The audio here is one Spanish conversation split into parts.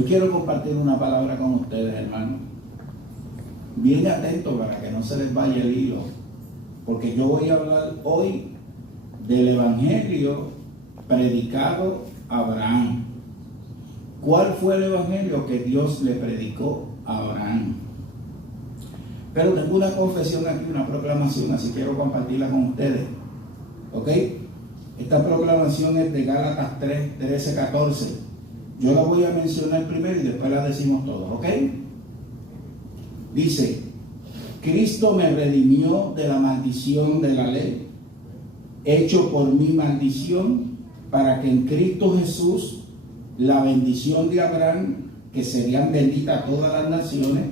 Hoy quiero compartir una palabra con ustedes, hermanos. Bien atentos para que no se les vaya el hilo, porque yo voy a hablar hoy del evangelio predicado a Abraham. ¿Cuál fue el evangelio que Dios le predicó a Abraham? Pero tengo una confesión aquí, una proclamación, así quiero compartirla con ustedes. ¿Ok? Esta proclamación es de Gálatas 3, 13, 14. Yo la voy a mencionar primero y después la decimos todos. ¿Ok? Dice: Cristo me redimió de la maldición de la ley, hecho por mi maldición, para que en Cristo Jesús la bendición de Abraham, que serían benditas todas las naciones,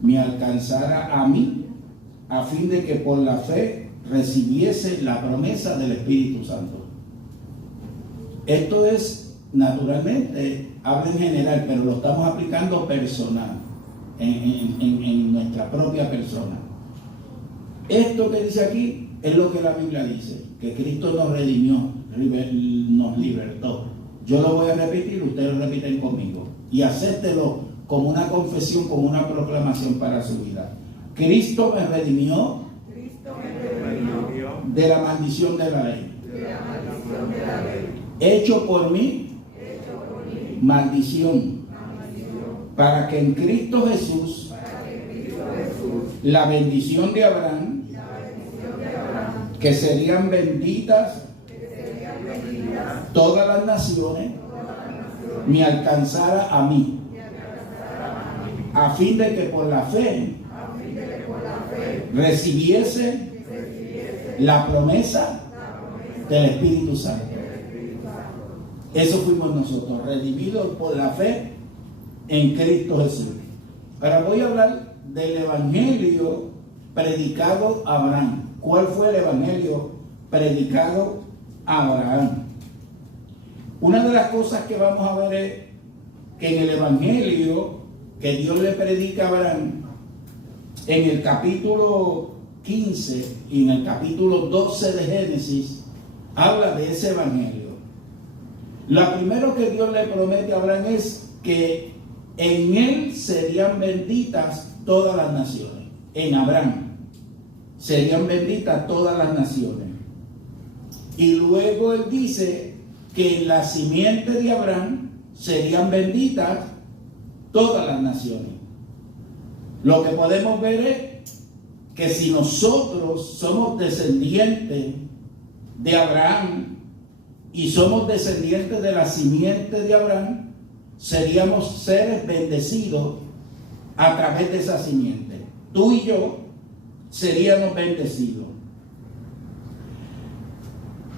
me alcanzara a mí, a fin de que por la fe recibiese la promesa del Espíritu Santo. Esto es, naturalmente, habla en general, pero lo estamos aplicando personal, en nuestra propia persona. Esto que dice aquí es lo que la Biblia dice, que Cristo nos redimió, nos libertó. Yo lo voy a repetir, ustedes lo repiten conmigo y acéptelo como una confesión, como una proclamación para su vida. Cristo me redimió de la maldición de la ley, hecho por mí maldición, para que en Cristo Jesús la bendición de Abraham, que serían benditas todas las naciones, me alcanzara a mí, a fin de que por la fe recibiese la promesa del Espíritu Santo. Eso fuimos nosotros, redimidos por la fe en Cristo Jesús. Ahora voy a hablar del evangelio predicado a Abraham. ¿Cuál fue el evangelio predicado a Abraham? Una de las cosas que vamos a ver es que en el evangelio que Dios le predica a Abraham, en el capítulo 15 y en el capítulo 12 de Génesis, habla de ese evangelio. Lo primero que Dios le promete a Abraham es que en él serían benditas todas las naciones. En Abraham serían benditas todas las naciones. Y luego él dice que en la simiente de Abraham serían benditas todas las naciones. Lo que podemos ver es que si nosotros somos descendientes de Abraham y somos descendientes de la simiente de Abraham, seríamos seres bendecidos a través de esa simiente. Tú y yo seríamos bendecidos.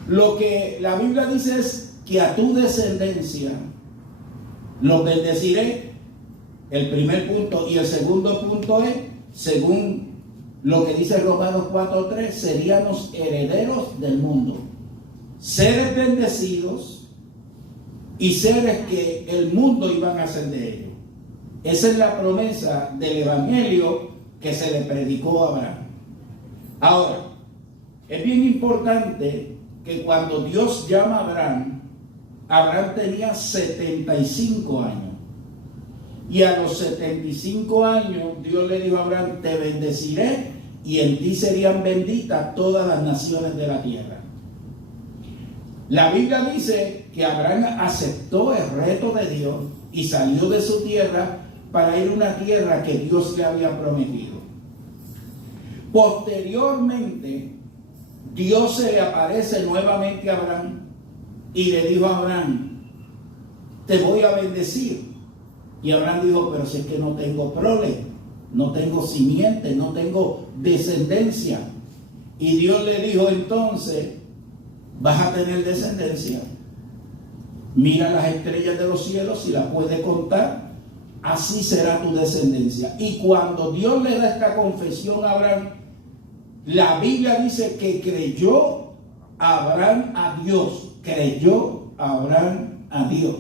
Lo que la Biblia dice es que a tu descendencia los bendeciré. El primer punto. Y el segundo punto es, según lo que dice Romanos 4:3, seríamos herederos del mundo, seres bendecidos y seres que el mundo iban a hacer de ellos. Esa es la promesa del evangelio que se le predicó a Abraham. Ahora, es bien importante que cuando Dios llama a Abraham, Abraham tenía 75 años. Y a los 75 años Dios le dijo a Abraham: te bendeciré y en ti serían benditas todas las naciones de la tierra. La Biblia dice que Abraham aceptó el reto de Dios y salió de su tierra para ir a una tierra que Dios le había prometido. Posteriormente, Dios se le aparece nuevamente a Abraham y le dijo a Abraham: te voy a bendecir. Y Abraham dijo: pero si es que no tengo prole, no tengo simiente, no tengo descendencia. Y Dios le dijo: entonces vas a tener descendencia. Mira las estrellas de los cielos, si las puedes contar, así será tu descendencia. Y cuando Dios le da esta confesión a Abraham, la Biblia dice que creyó Abraham a Dios. Creyó Abraham a Dios.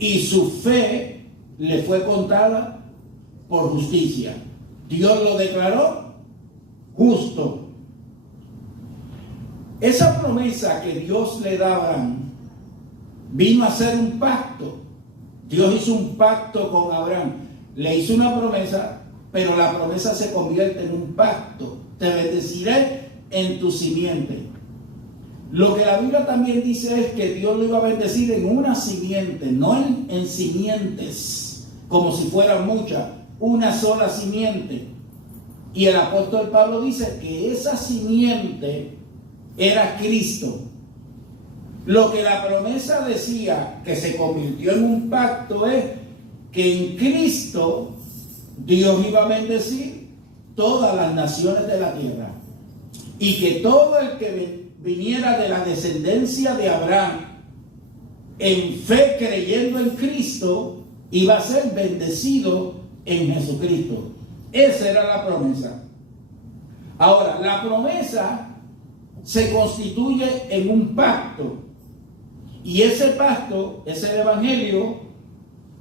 Y su fe le fue contada por justicia. Dios lo declaró justo. Esa promesa que Dios le da a Abraham vino a ser un pacto Dios hizo un pacto con Abraham. Le hizo una promesa, pero la promesa se convierte en un pacto. Te bendeciré en tu simiente. Lo que la Biblia también dice es que Dios lo iba a bendecir en una simiente, no en simientes, como si fueran muchas, una sola simiente. Y el apóstol Pablo dice que esa simiente era Cristo. Lo que la promesa decía, que se convirtió en un pacto, es que en Cristo Dios iba a bendecir todas las naciones de la tierra. Y que todo el que viniera de la descendencia de Abraham, en fe creyendo en Cristo, iba a ser bendecido en Jesucristo. Esa era la promesa. Ahora, la promesa se constituye en un pacto. Y ese pacto es el evangelio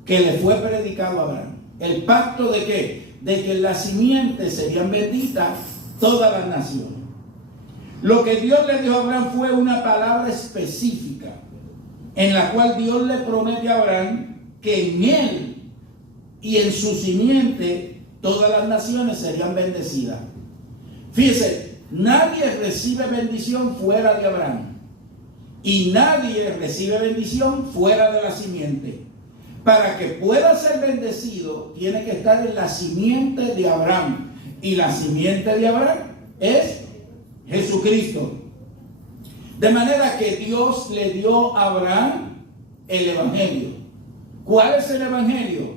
que le fue predicado a Abraham. ¿El pacto de qué? De que en la simiente serían benditas todas las naciones. Lo que Dios le dijo a Abraham fue una palabra específica, en la cual Dios le promete a Abraham que en él y en su simiente todas las naciones serían bendecidas. Fíjese, nadie recibe bendición fuera de Abraham. Y nadie recibe bendición fuera de la simiente. Para que pueda ser bendecido, tiene que estar en la simiente de Abraham. Y la simiente de Abraham es Jesucristo. De manera que Dios le dio a Abraham el evangelio. ¿Cuál es el evangelio?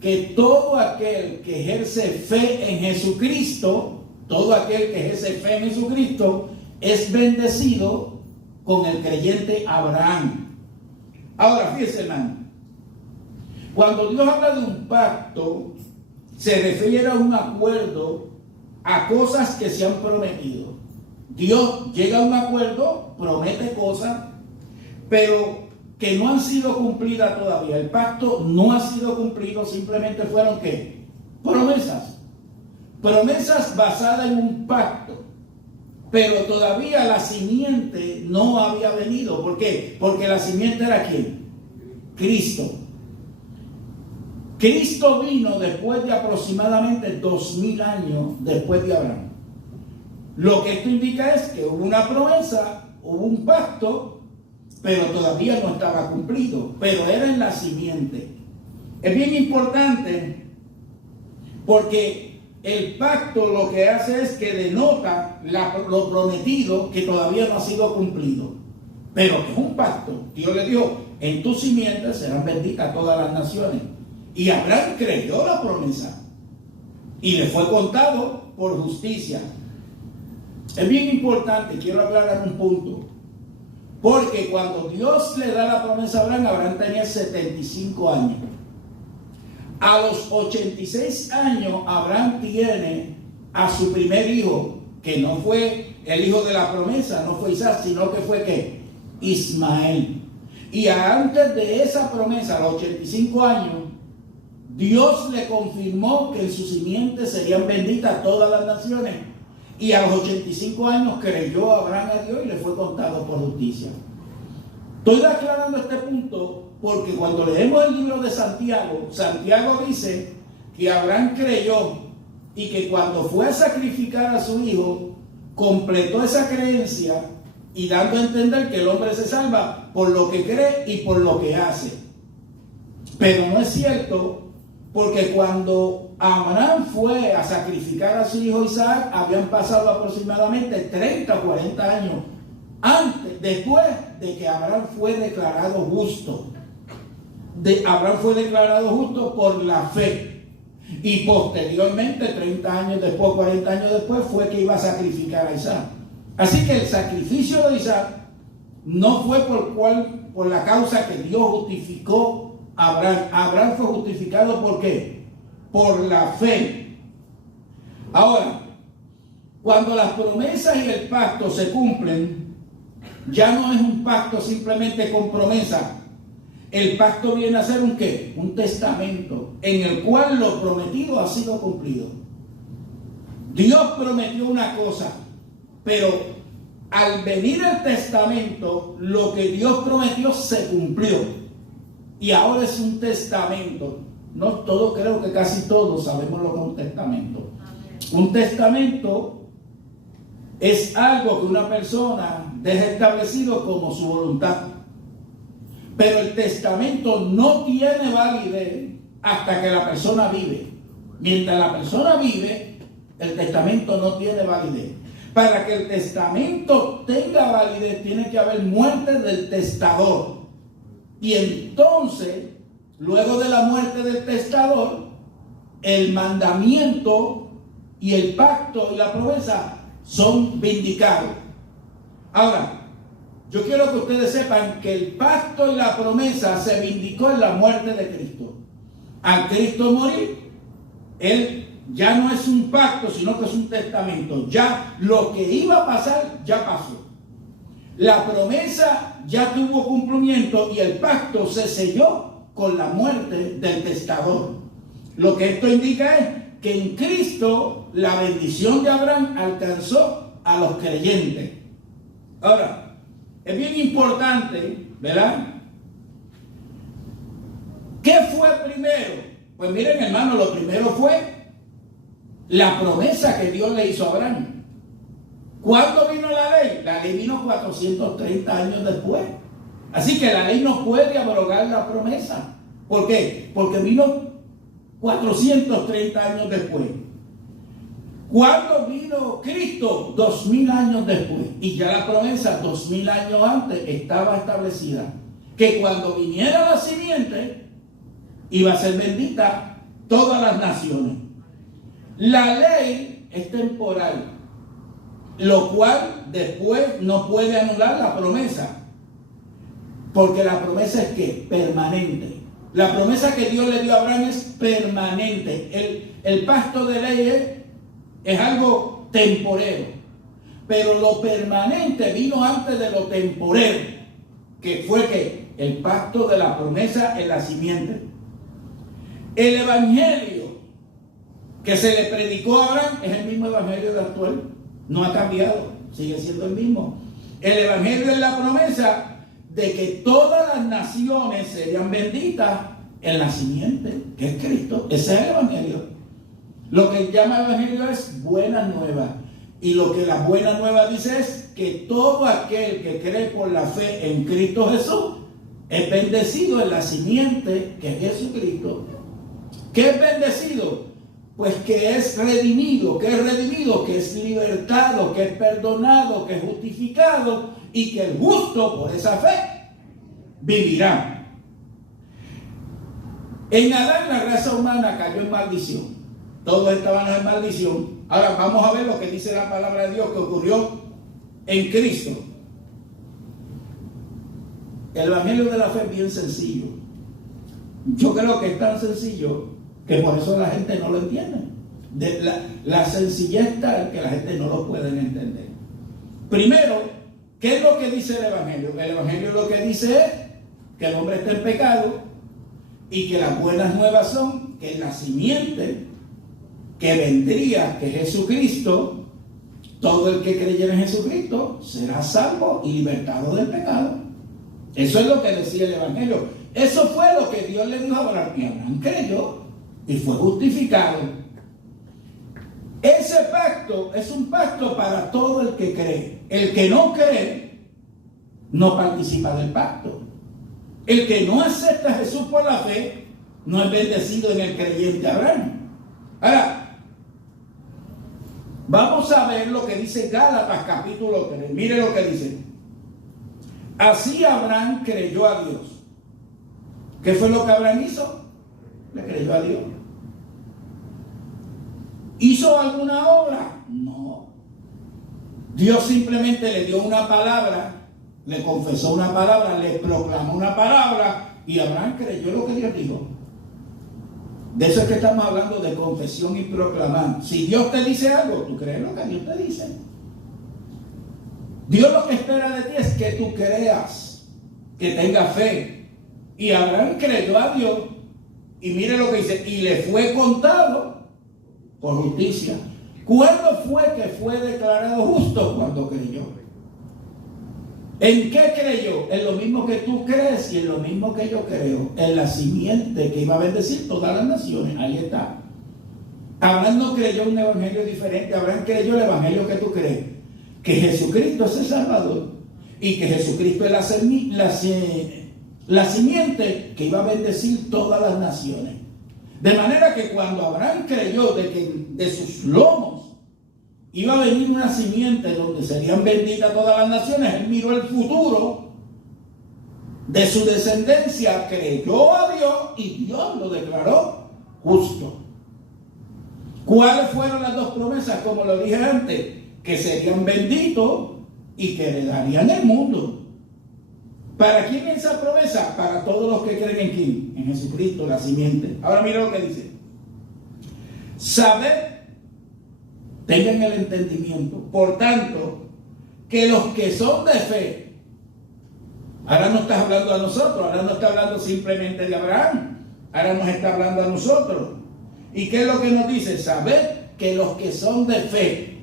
Que todo aquel que ejerce fe en Jesucristo, todo aquel que ejerce fe en Jesucristo, es bendecido con el creyente Abraham. Ahora, fíjese, hermano, cuando Dios habla de un pacto, se refiere a un acuerdo, a cosas que se han prometido. Dios llega a un acuerdo, promete cosas, pero que no han sido cumplidas todavía. El pacto no ha sido cumplido, simplemente fueron ¿qué? Promesas. Promesas basadas en un pacto. Pero todavía la simiente no había venido. ¿Por qué? Porque la simiente era ¿quién? Cristo. Cristo vino después de aproximadamente 2000 años después de Abraham. Lo que esto indica es que hubo una promesa, hubo un pacto, pero todavía no estaba cumplido. Pero era en la simiente. Es bien importante porque el pacto lo que hace es que denota lo prometido que todavía no ha sido cumplido. Pero que es un pacto. Dios le dijo, en tu simiente serán benditas todas las naciones. Y Abraham creyó la promesa. Y le fue contado por justicia. Es bien importante, quiero aclarar un punto. Porque cuando Dios le da la promesa a Abraham, Abraham tenía 75 años. A los 86 años, Abraham tiene a su primer hijo, que no fue el hijo de la promesa, no fue Isaac, sino que fue ¿qué? Ismael. Y antes de esa promesa, a los 85 años, Dios le confirmó que en su simiente serían benditas todas las naciones. Y a los 85 años creyó Abraham a Dios y le fue contado por justicia. Estoy aclarando este punto porque cuando leemos el libro de Santiago, Santiago dice que Abraham creyó y que cuando fue a sacrificar a su hijo, completó esa creencia y dando a entender que el hombre se salva por lo que cree y por lo que hace. Pero no es cierto, porque cuando Abraham fue a sacrificar a su hijo Isaac, habían pasado aproximadamente 30 o 40 años después de que Abraham fue declarado justo. Abraham fue declarado justo por la fe. Y posteriormente, 30 años después, 40 años después, fue que iba a sacrificar a Isaac. Así que el sacrificio de Isaac no fue por la causa que Dios justificó a Abraham. Abraham fue justificado ¿por qué? Por la fe. Ahora, cuando las promesas y el pacto se cumplen, ya no es un pacto simplemente con promesa. El pacto viene a ser un ¿qué? Un testamento en el cual lo prometido ha sido cumplido. Dios prometió una cosa, pero al venir el testamento, lo que Dios prometió se cumplió. y ahora es un testamento. No todos, creo que casi todos sabemos lo que es un testamento. Un testamento es algo que una persona deja establecido como su voluntad. Pero el testamento no tiene validez hasta que la persona vive. Mientras la persona vive, el testamento no tiene validez. Para que el testamento tenga validez, tiene que haber muerte del testador. Y entonces, luego de la muerte del testador, el mandamiento y el pacto y la promesa son vindicados. Ahora, yo quiero que ustedes sepan que el pacto y la promesa se vindicó en la muerte de Cristo. Al Cristo morir, Él ya no es un pacto, sino que es un testamento. Ya lo que iba a pasar, ya pasó. La promesa ya tuvo cumplimiento y el pacto se selló con la muerte del testador. Lo que esto indica es que en Cristo la bendición de Abraham alcanzó a los creyentes. Ahora, es bien importante, ¿verdad? ¿Qué fue primero? Pues miren, hermano, lo primero fue la promesa que Dios le hizo a Abraham. ¿Cuándo vino la ley? La ley vino 430 años después. Así que la ley no puede abrogar la promesa. ¿Por qué? Porque vino 430 años después. ¿Cuándo vino Cristo? 2000 años después. Y ya la promesa 2000 años antes estaba establecida. Que cuando viniera la simiente, iba a ser bendita todas las naciones. La ley es temporal, lo cual después no puede anular la promesa. Porque la promesa es que permanente. La promesa que Dios le dio a Abraham es permanente. El pacto de ley es algo temporero, pero lo permanente vino antes de lo temporero, que fue que el pacto de la promesa en la simiente. El evangelio que se le predicó a Abraham es el mismo evangelio de actual, no ha cambiado, sigue siendo el mismo. El evangelio es la promesa de que todas las naciones serían benditas en la simiente, que es Cristo. Ese es el evangelio. Lo que llama evangelio es buena nueva. Y lo que la buena nueva dice es que todo aquel que cree por la fe en Cristo Jesús es bendecido en la simiente que es Jesucristo. ¿Qué es bendecido? Pues que es redimido. ¿Qué es redimido? Que es libertado, que es perdonado, que es justificado y que el justo por esa fe vivirá. En Adán la raza humana cayó en maldición. Todos estaban en maldición. Ahora vamos a ver lo que dice la palabra de Dios que ocurrió en Cristo. El evangelio de la fe es bien sencillo. Yo creo que es tan sencillo que por eso la gente no lo entiende. La sencillez tal que la gente no lo puede entender. Primero, ¿qué es lo que dice el evangelio? El evangelio lo que dice es que el hombre está en pecado y que las buenas nuevas son que la simiente que vendría, que Jesucristo, todo el que creyera en Jesucristo será salvo y libertado del pecado. Eso es lo que decía el evangelio. Eso fue lo que Dios le dijo a Abraham. Y Abraham creyó y fue justificado. Ese pacto es un pacto para todo el que cree. El que no cree no participa del pacto. El que no acepta a Jesús por la fe no es bendecido en el creyente Abraham. Ahora, vamos a ver lo que dice Gálatas capítulo 3. Mire lo que dice. Así Abraham creyó a Dios. ¿Qué fue lo que Abraham hizo? Le creyó a Dios. ¿Hizo alguna obra? No. Dios simplemente le dio una palabra, le confesó una palabra, le proclamó una palabra y Abraham creyó lo que Dios dijo. De eso es que estamos hablando, de confesión y proclamar. Si Dios te dice algo, tú crees lo que Dios te dice. Dios lo que espera de ti es que tú creas, que tengas fe. Y Abraham creyó a Dios y mire lo que dice, y le fue contado por justicia. ¿Cuándo fue que fue declarado justo? Cuando creyó. ¿En qué creyó? En lo mismo que tú crees y en lo mismo que yo creo. En la simiente que iba a bendecir todas las naciones. Ahí está. Abraham no creyó un evangelio diferente. Abraham creyó el evangelio que tú crees. Que Jesucristo es el Salvador. Y que Jesucristo es la simiente que iba a bendecir todas las naciones. De manera que cuando Abraham creyó de que de sus lomos iba a venir una simiente donde serían benditas todas las naciones, él miró el futuro de su descendencia, creyó a Dios y Dios lo declaró justo. ¿Cuáles fueron las dos promesas? Como lo dije antes, que serían benditos y que heredarían el mundo. ¿Para quién es esa promesa? Para todos los que creen en quién, en Jesucristo, la simiente. Ahora mira lo que dice. Sabed, tengan el entendimiento, por tanto, que los que son de fe, ahora no está hablando a nosotros, ahora no está hablando simplemente de Abraham, ahora nos está hablando a nosotros. ¿Y qué es lo que nos dice? Sabed que los que son de fe,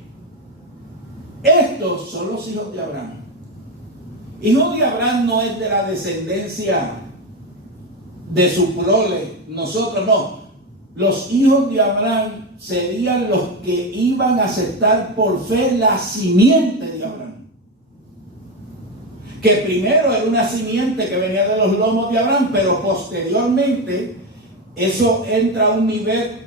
estos son los hijos de Abraham. Hijo de Abraham no es de la descendencia de su prole, nosotros no. Los hijos de Abraham serían los que iban a aceptar por fe la simiente de Abraham. Que primero era una simiente que venía de los lomos de Abraham, pero posteriormente eso entra a un nivel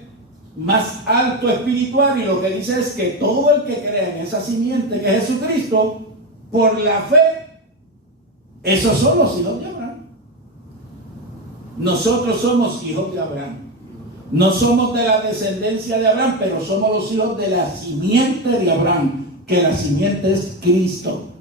más alto espiritual, y lo que dice es que todo el que crea en esa simiente que es Jesucristo, por la fe, esos son los hijos de Abraham. Nosotros somos hijos de Abraham. No somos de la descendencia de Abraham, pero somos los hijos de la simiente de Abraham, que la simiente es Cristo.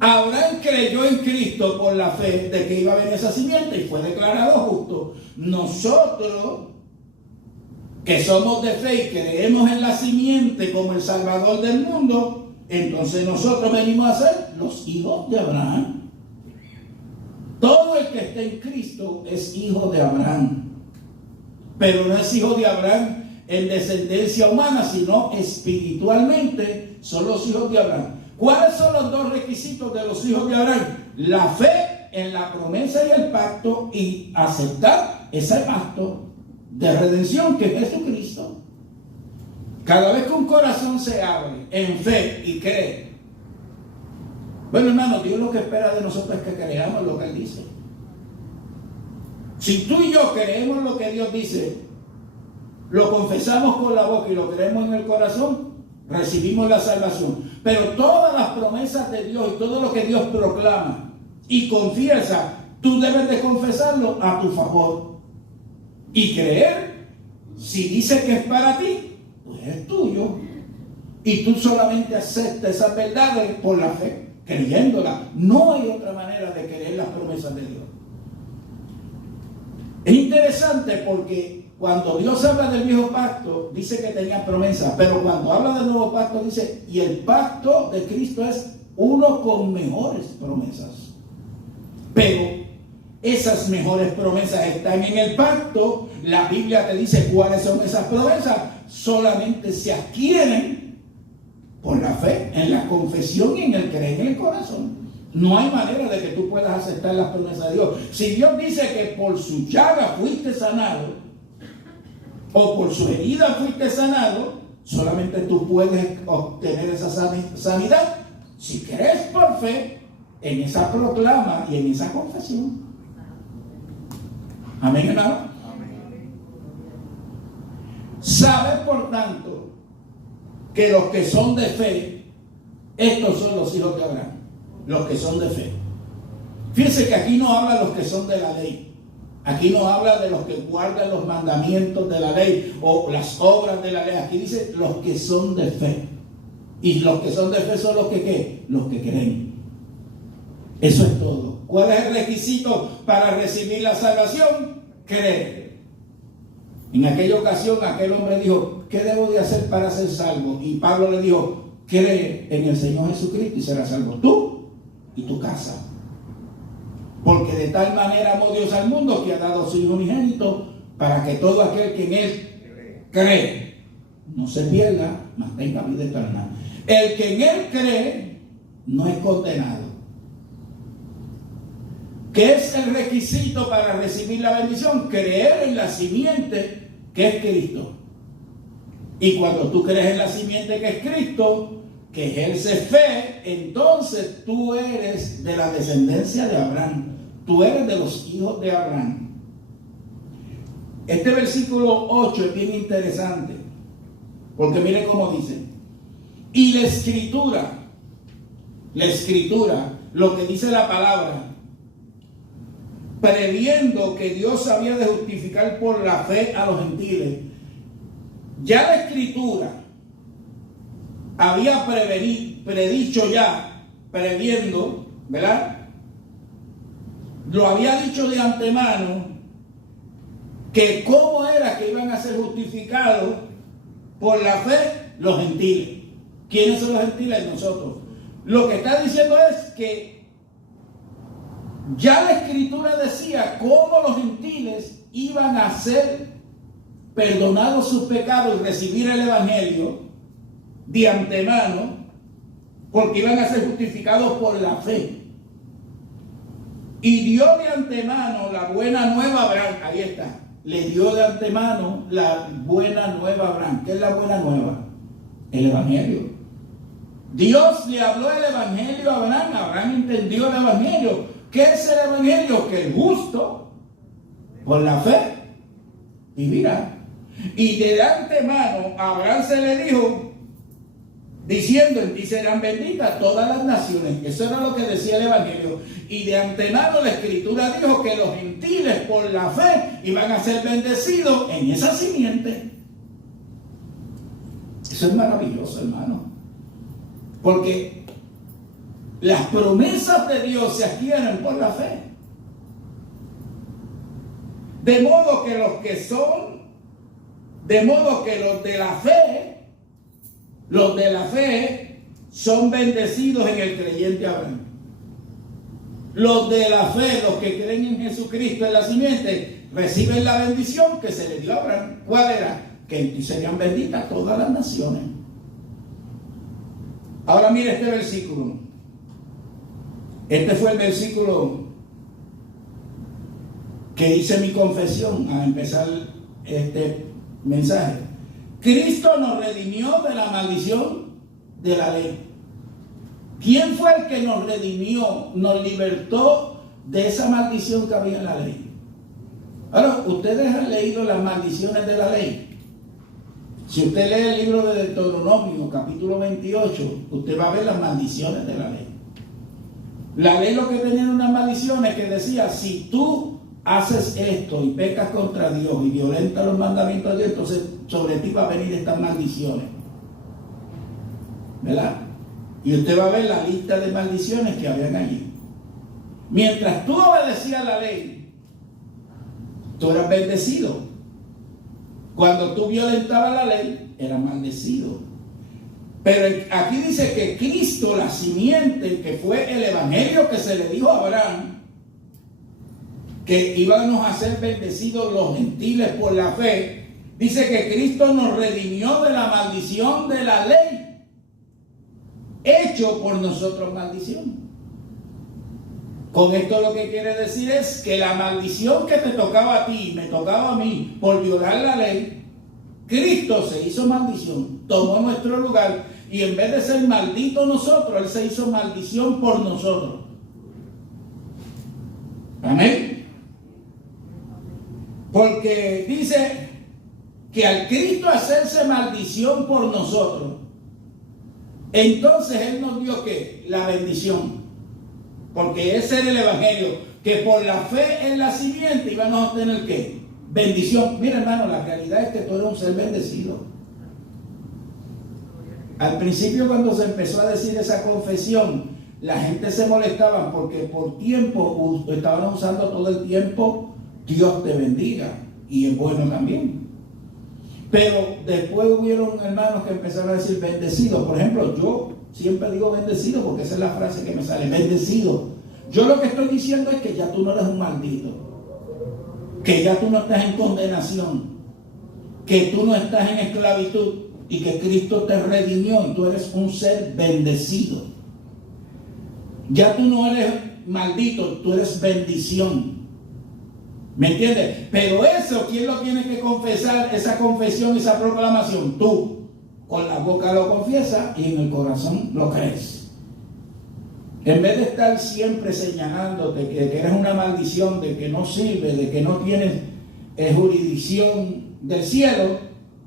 Abraham creyó en Cristo por la fe de que iba a venir esa simiente y fue declarado justo. Nosotros, que somos de fe y creemos en la simiente como el Salvador del mundo, entonces nosotros venimos a ser los hijos de Abraham. Todo el que esté en Cristo es hijo de Abraham, pero no es hijo de Abraham en descendencia humana, sino espiritualmente son los hijos de Abraham. ¿Cuáles son los dos requisitos de los hijos de Abraham? La fe en la promesa y el pacto, y aceptar ese pacto de redención que es Jesucristo. Cada vez que un corazón se abre en fe y cree, bueno, hermano, Dios lo que espera de nosotros es que creamos lo que Él dice. Si tú y yo creemos lo que Dios dice, lo confesamos con la boca y lo creemos en el corazón, recibimos la salvación. Pero todas las promesas de Dios y todo lo que Dios proclama y confiesa, tú debes de confesarlo a tu favor y creer. Si dice que es para ti, pues es tuyo, y tú solamente aceptas esas verdades por la fe, creyéndola. No hay otra manera de creer las promesas de Dios. Es interesante porque cuando Dios habla del viejo pacto, dice que tenía promesas, pero cuando habla del nuevo pacto, dice, y el pacto de Cristo es uno con mejores promesas. Pero esas mejores promesas están en el pacto. La Biblia te dice cuáles son esas promesas. Solamente se adquieren por la fe, en la confesión y en el creer en el corazón. No hay manera de que tú puedas aceptar las promesas de Dios. Si Dios dice que por su llaga fuiste sanado, o por su herida fuiste sanado, solamente tú puedes obtener esa sanidad si crees por fe en esa proclama y en esa confesión. Amén, hermano. Sabes, por tanto, que los que son de fe, estos son los hijos de Abraham, los que son de fe. Fíjense que aquí no habla de los que son de la ley. Aquí no habla de los que guardan los mandamientos de la ley o las obras de la ley. Aquí dice los que son de fe. Y los que son de fe son los que ¿qué? Los que creen. Eso es todo. ¿Cuál es el requisito para recibir la salvación? Creer. En aquella ocasión aquel hombre dijo, ¿qué debo de hacer para ser salvo? Y Pablo le dijo, cree en el Señor Jesucristo y serás salvo tú y tu casa. Porque de tal manera amó Dios al mundo que ha dado a su Hijo unigénito para que todo aquel que en Él cree no se pierda, mas tenga vida eterna. El que en Él cree no es condenado. ¿Qué es el requisito para recibir la bendición? Creer en la simiente que es Cristo. Y cuando tú crees en la simiente que es Cristo, que ejerce fe, entonces tú eres de la descendencia de Abraham. Tú eres de los hijos de Abraham. Este versículo 8 es bien interesante, porque miren cómo dice. Y la escritura, lo que dice la palabra, previendo que Dios había de justificar por la fe a los gentiles. Ya la escritura había predicho ya, previendo, ¿verdad? Lo había dicho de antemano, que cómo era que iban a ser justificados por la fe los gentiles. ¿Quiénes son los gentiles? Nosotros. Lo que está diciendo es que ya la escritura decía cómo los gentiles iban a ser perdonados sus pecados y recibir el evangelio de antemano, porque iban a ser justificados por la fe. Y dio de antemano la buena nueva a Abraham. Ahí está. Le dio de antemano la buena nueva a Abraham. ¿Qué es la buena nueva? El evangelio. Dios le habló el evangelio a Abraham. Abraham entendió el evangelio. ¿Qué es el evangelio? Que el justo, por la fe, vivirá. Y de antemano a Abraham se le dijo, diciendo: en ti serán benditas todas las naciones. Eso era lo que decía el evangelio. Y de antemano la escritura dijo que los gentiles por la fe iban a ser bendecidos en esa simiente. Eso es maravilloso, hermano, porque las promesas de Dios se adquieren por la fe. De modo que los de la fe son bendecidos en el creyente Abraham. Los de la fe, los que creen en Jesucristo en la simiente, reciben la bendición que se le dio a Abraham. ¿Cuál era? Que en ti serían benditas todas las naciones. Ahora mire este versículo. Este fue el versículo que hice mi confesión a empezar este mensaje. Cristo nos redimió de la maldición de la ley. ¿Quién fue el que nos redimió, nos libertó de esa maldición que había en la ley? Ahora, ustedes han leído las maldiciones de la ley. Si usted lee el libro de Deuteronomio, capítulo 28, usted va a ver las maldiciones de la ley. La ley lo que tenía eran unas maldiciones que decía: si tú haces esto y pecas contra Dios y violentas los mandamientos de Dios, entonces sobre ti va a venir estas maldiciones, ¿verdad? Y usted va a ver la lista de maldiciones que habían allí. Mientras tú obedecías la ley, tú eras bendecido. Cuando tú violentabas la ley, eras maldecido. Pero aquí dice que Cristo, la simiente, que fue el evangelio que se le dijo a Abraham, que íbamos a ser bendecidos los gentiles por la fe, dice que Cristo nos redimió de la maldición de la ley, hecho por nosotros maldición. Con esto lo que quiere decir es que la maldición que te tocaba a ti, me tocaba a mí, por violar la ley, Cristo se hizo maldición, tomó nuestro lugar, y en vez de ser maldito nosotros, Él se hizo maldición por nosotros. Amén. Porque dice que al Cristo hacerse maldición por nosotros, entonces Él nos dio ¿qué? La bendición. Porque ese era el evangelio, que por la fe en la simiente íbamos a obtener ¿qué? Bendición. Mira, hermano, la realidad es que tú eres un ser bendecido. Al principio, cuando se empezó a decir esa confesión, la gente se molestaba porque por tiempo estaban usando todo el tiempo Dios te bendiga, y es bueno también. Pero después hubieron hermanos que empezaron a decir bendecido. Por ejemplo, yo siempre digo bendecido porque esa es la frase que me sale, bendecido. Yo lo que estoy diciendo es que ya tú no eres un maldito, que ya tú no estás en condenación, que tú no estás en esclavitud y que Cristo te redimió y tú eres un ser bendecido. Ya tú no eres maldito, tú eres bendición. ¿Me entiendes? Pero eso, ¿quién lo tiene que confesar? Esa confesión, esa proclamación, tú. Con la boca lo confiesas y en el corazón lo crees. En vez de estar siempre señalándote que eres una maldición, de que no sirve, de que no tienes jurisdicción del cielo,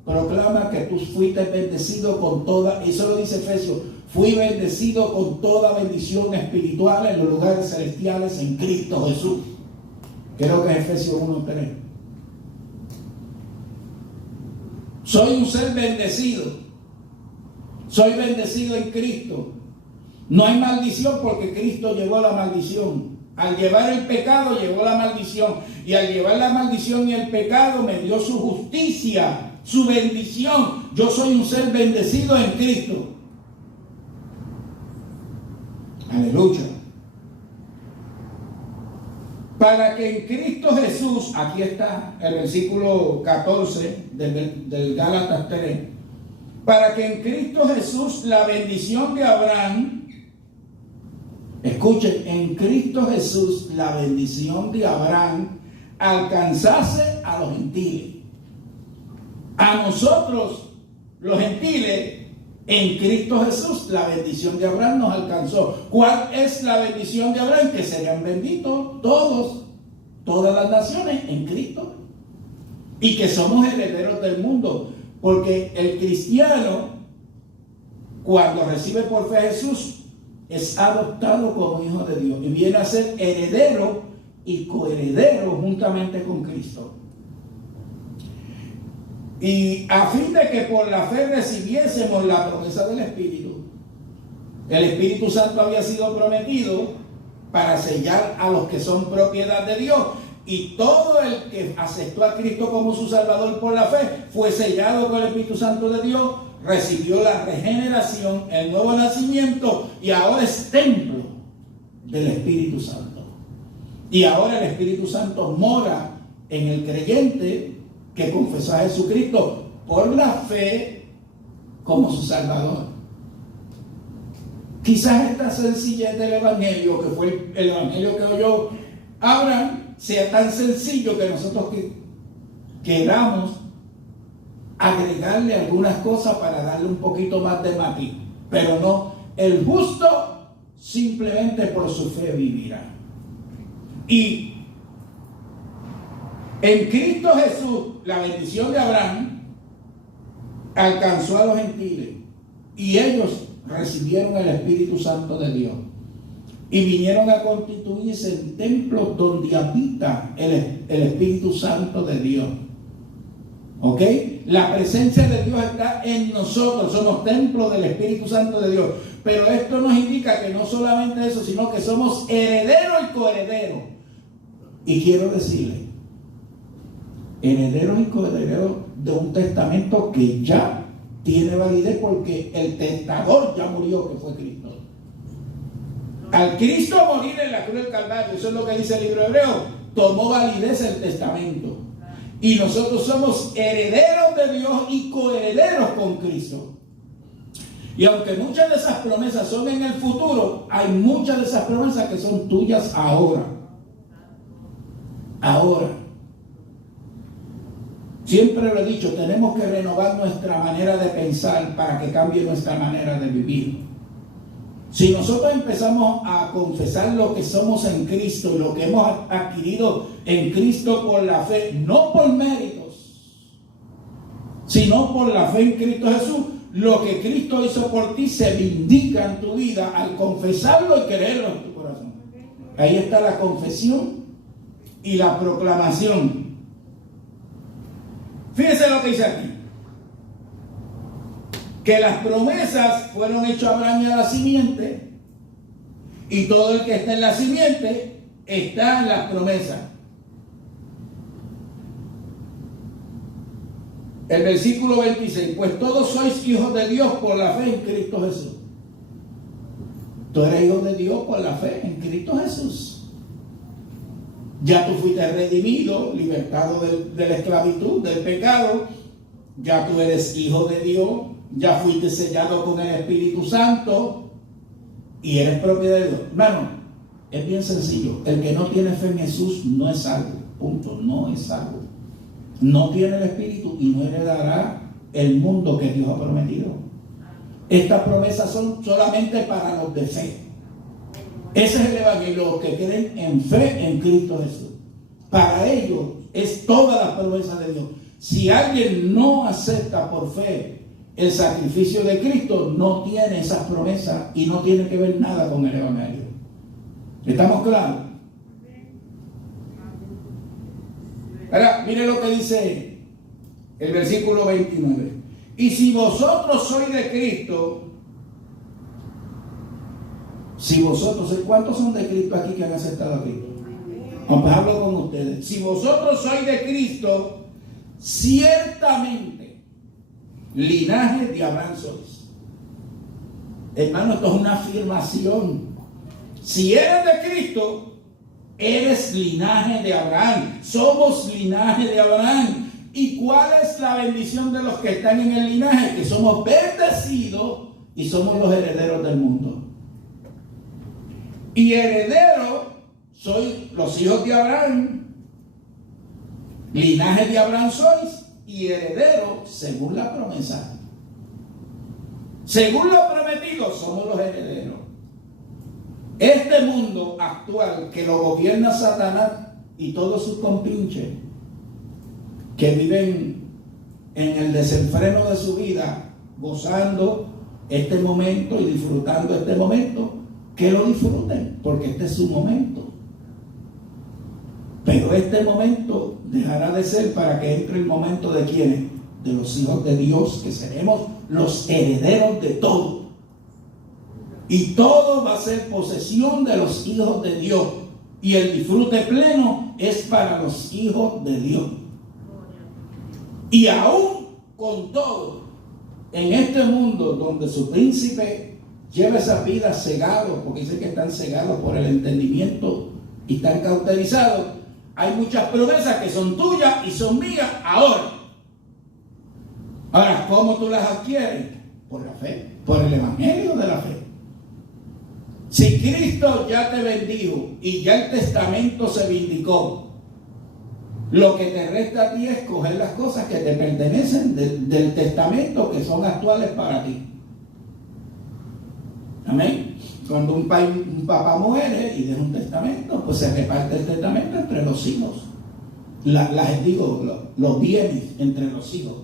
proclama que tú fuiste bendecido con toda, eso lo dice Efesios, fui bendecido con toda bendición espiritual en los lugares celestiales en Cristo Jesús. Creo que es Efesios 1:3. Soy un ser bendecido. Soy bendecido en Cristo. No hay maldición porque Cristo llevó la maldición. Al llevar el pecado llevó la maldición. Y al llevar la maldición y el pecado me dio su justicia, su bendición. Yo soy un ser bendecido en Cristo. Aleluya. Para que en Cristo Jesús, aquí está el versículo 14 del Gálatas 3, para que en Cristo Jesús la bendición de Abraham, escuchen, en Cristo Jesús la bendición de Abraham alcanzase a los gentiles. A nosotros, los gentiles, en Cristo Jesús la bendición de Abraham nos alcanzó. ¿Cuál es la bendición de Abraham? Que serían benditos todas las naciones en Cristo. Y que somos herederos del mundo. Porque el cristiano, cuando recibe por fe a Jesús, es adoptado como hijo de Dios. Y viene a ser heredero y coheredero juntamente con Cristo. Y a fin de que por la fe recibiésemos la promesa del Espíritu. El Espíritu Santo había sido prometido para sellar a los que son propiedad de Dios. Y todo el que aceptó a Cristo como su Salvador por la fe fue sellado con el Espíritu Santo de Dios, recibió la regeneración, el nuevo nacimiento y ahora es templo del Espíritu Santo. Y ahora el Espíritu Santo mora en el creyente que confesó a Jesucristo por la fe como su Salvador. Quizás esta sencillez del Evangelio, que fue el Evangelio que oyó Abraham, sea tan sencillo que nosotros queramos agregarle algunas cosas para darle un poquito más de matiz. Pero no, el justo simplemente por su fe vivirá. Y en Cristo Jesús, la bendición de Abraham alcanzó a los gentiles y ellos recibieron el Espíritu Santo de Dios y vinieron a constituirse en templos donde habita el Espíritu Santo de Dios. ¿Ok? La presencia de Dios está en nosotros, somos templos del Espíritu Santo de Dios. Pero esto nos indica que no solamente eso, sino que somos herederos y coherederos. Y quiero decirle, herederos y coherederos de un testamento que ya tiene validez porque el tentador ya murió, que fue Cristo. Al Cristo morir en la cruz del Calvario, eso es lo que dice el libro de Hebreos, tomó validez el testamento. Y nosotros somos herederos de Dios y coherederos con Cristo. Y aunque muchas de esas promesas son en el futuro, hay muchas de esas promesas que son tuyas ahora. Ahora. Siempre lo he dicho, tenemos que renovar nuestra manera de pensar para que cambie nuestra manera de vivir. Si nosotros empezamos a confesar lo que somos en Cristo, lo que hemos adquirido en Cristo por la fe, no por méritos, sino por la fe en Cristo Jesús, lo que Cristo hizo por ti se vindica en tu vida al confesarlo y creerlo en tu corazón. Ahí está la confesión y la proclamación. Fíjense lo que dice aquí. Que las promesas fueron hechas a Abraham y a la simiente, y todo el que está en la simiente está en las promesas. El versículo 26, pues todos sois hijos de Dios por la fe en Cristo Jesús. Tú eres hijo de Dios por la fe en Cristo Jesús. Ya tú fuiste redimido, libertado de la esclavitud, del pecado. Ya tú eres hijo de Dios. Ya fuiste sellado con el Espíritu Santo. y eres propiedad de Dios. Hermano, es bien sencillo. El que no tiene fe en Jesús no es salvo. Punto. No es salvo. No tiene el Espíritu y no heredará el mundo que Dios ha prometido. Estas promesas son solamente para los de fe. Ese es el evangelio, los que creen en fe en Cristo Jesús. Para ellos es toda la promesa de Dios. Si alguien no acepta por fe el sacrificio de Cristo, no tiene esas promesas y no tiene que ver nada con el evangelio. ¿Estamos claros? Ahora, mire lo que dice el versículo 29. Y si vosotros sois de Cristo, ¿cuántos son de Cristo aquí que han aceptado a Cristo? Pues hablo con ustedes. Si vosotros sois de Cristo, ciertamente linaje de Abraham sois. Hermano, esto es una afirmación. Si eres de Cristo, eres linaje de Abraham. Somos linaje de Abraham. ¿Y cuál es la bendición de los que están en el linaje? Que somos bendecidos y somos los herederos del mundo. Y heredero soy los hijos de Abraham. Linaje de Abraham sois y heredero según la promesa. Según lo prometido somos los herederos. Este mundo actual que lo gobierna Satanás y todos sus compinches que viven en el desenfreno de su vida, gozando este momento y disfrutando este momento, que lo disfruten, porque este es su momento. Pero este momento dejará de ser para que entre el momento de ¿quiénes? De los hijos de Dios, que seremos los herederos de todo. Y todo va a ser posesión de los hijos de Dios. Y el disfrute pleno es para los hijos de Dios. Y aún con todo, en este mundo donde su príncipe lleva esa vida cegado, porque dice que están cegados por el entendimiento y están cauterizados, hay muchas promesas que son tuyas y son mías ahora. Ahora, ¿cómo tú las adquieres? Por la fe, por el evangelio de la fe. Si Cristo ya te bendijo y ya el testamento se vindicó, lo que te resta a ti es coger las cosas que te pertenecen del testamento, que son actuales para ti. Amén. Cuando un papá muere y deja un testamento, pues se reparte el testamento entre los hijos. Los bienes entre los hijos.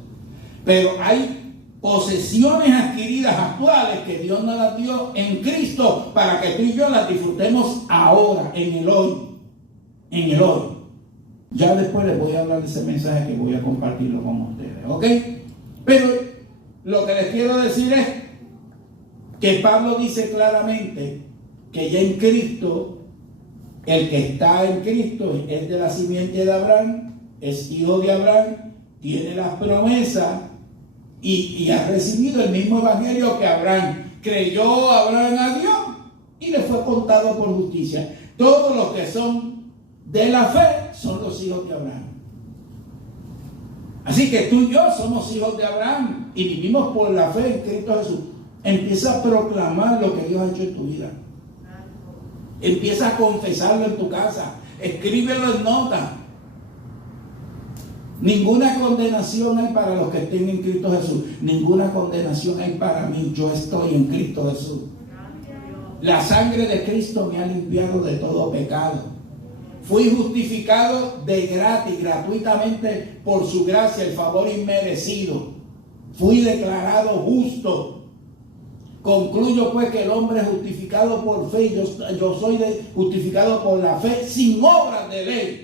Pero hay posesiones adquiridas actuales que Dios nos las dio en Cristo para que tú y yo las disfrutemos ahora, en el hoy. En el hoy. Ya después les voy a hablar de ese mensaje que voy a compartirlo con ustedes, ¿ok? Pero lo que les quiero decir es que Pablo dice claramente que ya en Cristo, el que está en Cristo es de la simiente de Abraham, es hijo de Abraham, tiene las promesas y ha recibido el mismo evangelio que Abraham. Creyó Abraham a Dios y le fue contado por justicia. Todos los que son de la fe son los hijos de Abraham. Así que tú y yo somos hijos de Abraham y vivimos por la fe en Cristo Jesús. Empieza a proclamar lo que Dios ha hecho en tu vida. Empieza a confesarlo en tu casa. Escríbelo en notas. Ninguna condenación hay para los que estén en Cristo Jesús. Ninguna condenación hay para mí. Yo estoy en Cristo Jesús. La sangre de Cristo me ha limpiado de todo pecado. Fui justificado de gratis, gratuitamente por su gracia, el favor inmerecido. Fui declarado justo. Concluyo pues que el hombre es justificado por fe. Yo soy justificado por la fe sin obras de ley.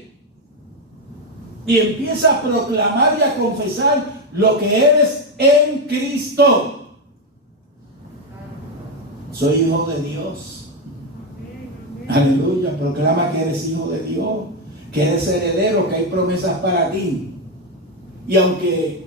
Y empieza a proclamar y a confesar lo que eres en Cristo. Soy hijo de Dios. Aleluya, proclama que eres hijo de Dios, que eres heredero, que hay promesas para ti. Y aunque